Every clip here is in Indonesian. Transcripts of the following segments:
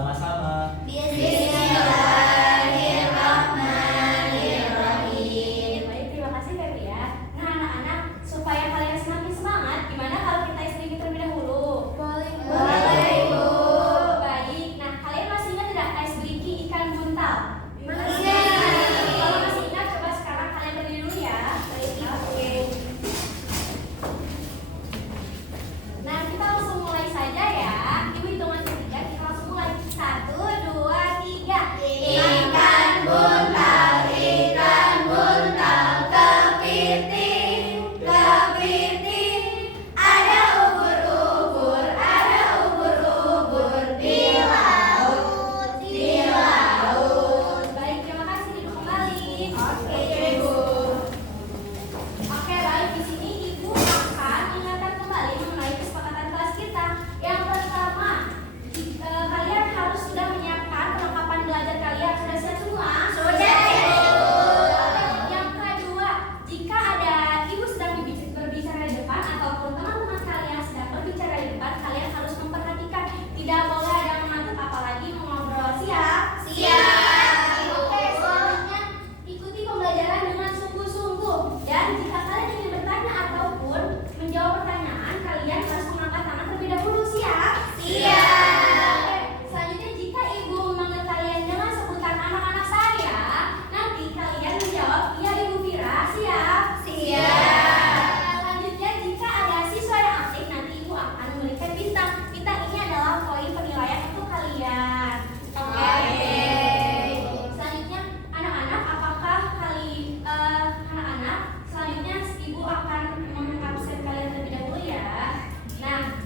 bersama-sama. Bismillahirrahmanirrahim. Baik, terima kasih Febri ya. Nah anak-anak, supaya kalian semakin semangat, gimana kalau kita istirahat terlebih dahulu? Boleh. Bu. Baik, nah kalian masih ingat tidak es bliki ikan buntal? Masih. Kalau masih ingat, coba sekarang kalian berdiri dulu ya. Oke. Nah kita langsung mulai saja ya. Ibu hitungan ketiga, kita langsung mulai. 1, 2, 3. Ikan buntal, kepiting, ada ubur-ubur di laut. Baik, terima kasih. Duduk kembali. Oke, Ibu. Oke, baik. Di sini Ibu akan mengingatkan kembali mengenai kesepakatan kelas kita. Yang pertama, kalian harus sudah menyiapkan perlengkapan belajar kalian. Sudah siap semua? Sudah, Ibu. Yang kedua, jika ada ibu sedang berbicara di depan ataupun teman-teman kalian sedang berbicara di depan, kalian harus memperhatikan. Tidak boleh ada yang mengantuk apalagi mengobrol. Siap? Siap. Oke, selanjutnya ikuti pembelajaran dengan sungguh-sungguh. Dan jika kalian ingin bertanya ataupun menjawab pertanyaan, kalian harus mengangkat tangan terlebih dahulu. Siap? Siap. Oke, selanjutnya jika ibu memanggil kalian dengan sebutan anak-anak saya, nanti kalian menjawab, iya Ibu Vira. Siap? Selanjutnya jika ada siswa yang aktif, nanti ibu akan memberikan bintang. Bintang ini adalah poin penilaian untuk kalian. Oke. Selanjutnya anak-anak, selanjutnya ibu akan mengabsen kalian terlebih dahulu ya. Nah,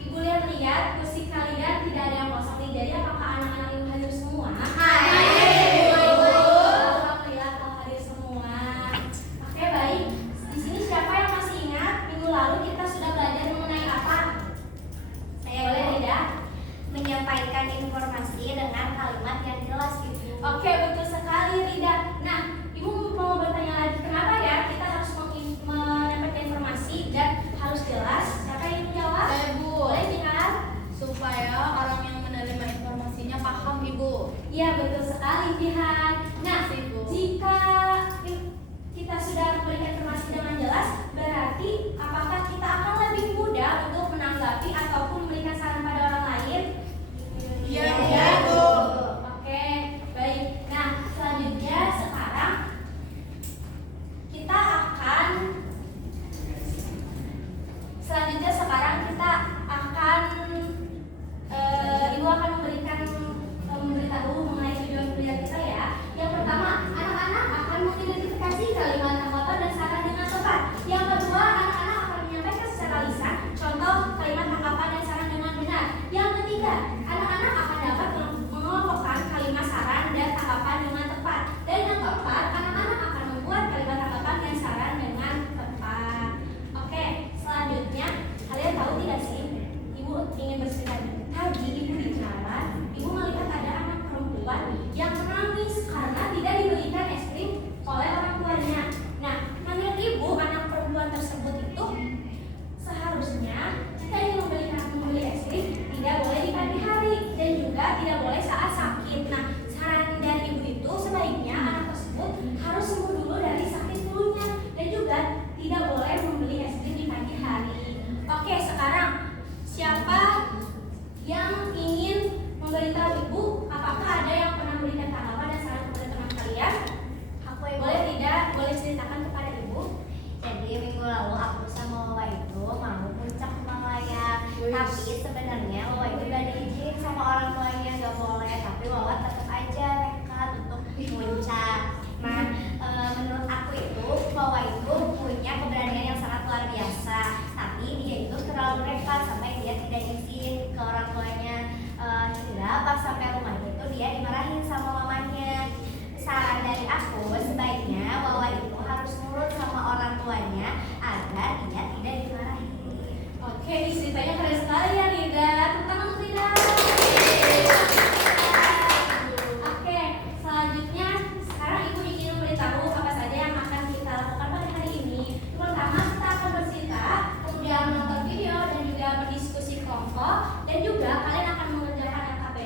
ibu lihat kursi kalian tidak ada yang kosong nih. Jadi apakah anak-anak ibu hadir semua? Alhamdulillah telah hadir semua. Oke, baik. Di sini siapa yang masih ingat minggu lalu kita sudah belajar mengenai apa? Saya boleh tidak? Menyampaikan informasi dengan kalimat yang jelas, Ibu. Oke, betul sekali Rida. Nah, ibu mau bertanya lagi, kenapa ya kita harus menyampaikan informasi dan harus jelas? Siapa yang menjawab? Ibu, Boleh lihat? supaya orang yang menerima informasinya paham, Ibu. Iya, betul sekali Jihan. Nah, Ibu. jika kita sudah memberikan informasi dengan jelas, berarti apakah kita akan lebih mudah untuk menanggapi ataupun memberikan saran pada orang lain? Iya, Ibu. Oke, baik. Nah, selanjutnya sekarang kita akan ibu akan memberitahu mengenai tujuan kuliah kita ya. Yang pertama, anak-anak akan mengidentifikasi kalimat anggota dan saran dengan tepat. Yang kedua, anak-anak akan menyampaikan secara lisan contoh kalimat tanggapan dan saran dengan benar. Yang ketiga, anak-anak akan dapat mengelompokkan kalimat saran dan tanggapan dengan tepat. Dan yang keempat, anak-anak akan membuat kalimat tanggapan dan saran dengan tepat. Oke, selanjutnya kalian tahu tidak sih, ibu ingin bercerita. Tadi ibu di jalan, ibu melihat ada anak perempuan yang menangis karena tidak dibelikan es krim oleh orang tuanya. Nah, menurut ibu anak perempuan tersebut itu seharusnya jika ingin membeli es krim tidak boleh di pagi hari dan juga tidak boleh saat sakit. Nah, saran dari ibu itu sebaiknya anak tersebut harus sembuh dulu dari sakit flu-nya dan juga tidak boleh membeli es krim di pagi hari. Oke, sekarang siapa yang ingin memberitahu ibu apakah ada yang pernah memberikan tanggapan dan saran kepada teman kalian? Aku, Ibu. Boleh tidak? Boleh ceritakan kepada ibu? Jadi minggu lalu aku sama Wawa itu mau puncak Himalaya. Tapi sebenarnya Wawa itu udah diizin sama orang tuanya nggak boleh. Tapi Wawa tetap aja nekat untuk puncak. Nah, menurut aku itu Wawa itu punya keberanian yang sangat luar biasa. Tapi dia itu terlalu nekat sampai dia tidak izin ke orang tuanya. Hingga pas sampai rumahnya itu dia dimarahin sama mamanya. Saran dari aku sebaiknya Wawa itu harus nurut sama orang tuanya agar dia tidak dimarahi. Oke, ini ceritanya keren sekali ya Rida. Tepuk tangan untuk Rida. Oke, selanjutnya sekarang ibu ingin memberitahu apa saja yang akan kita lakukan pada hari ini. Pertama, kita akan bercerita, kemudian menonton video dan juga berdiskusi kelompok, dan juga kalian akan mengerjakan LKP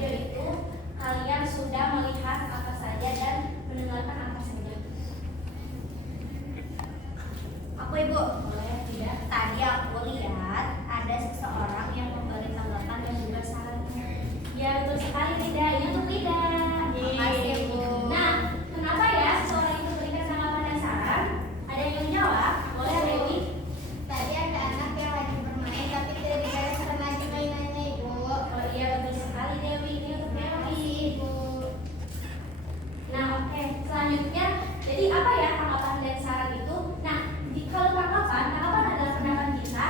video itu kalian sudah melihat apa saja dan mendengarkan apa saja? Aku Ibu, Boleh tidak? tadi aku lihat ada seseorang yang memberi tanggapan dan juga saran. Ya betul sekali tidak. Ini untuk tidak. Makasih Bu. Nah, kenapa ya seseorang itu berikan tanggapan dan saran? Ada yang menjawab? Boleh Dewi? Tadi ada anak yang lagi bermain tapi tidak dibereskan lagi mainannya Ibu. Oh iya betul sekali Dewi. Ini untuk Dewi. Ibu. Nah oke, selanjutnya jadi apa ya tanggapan dan saran itu? Nah, kalau tanggapan adalah pendapat kita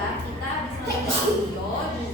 juga kita bisa nonton video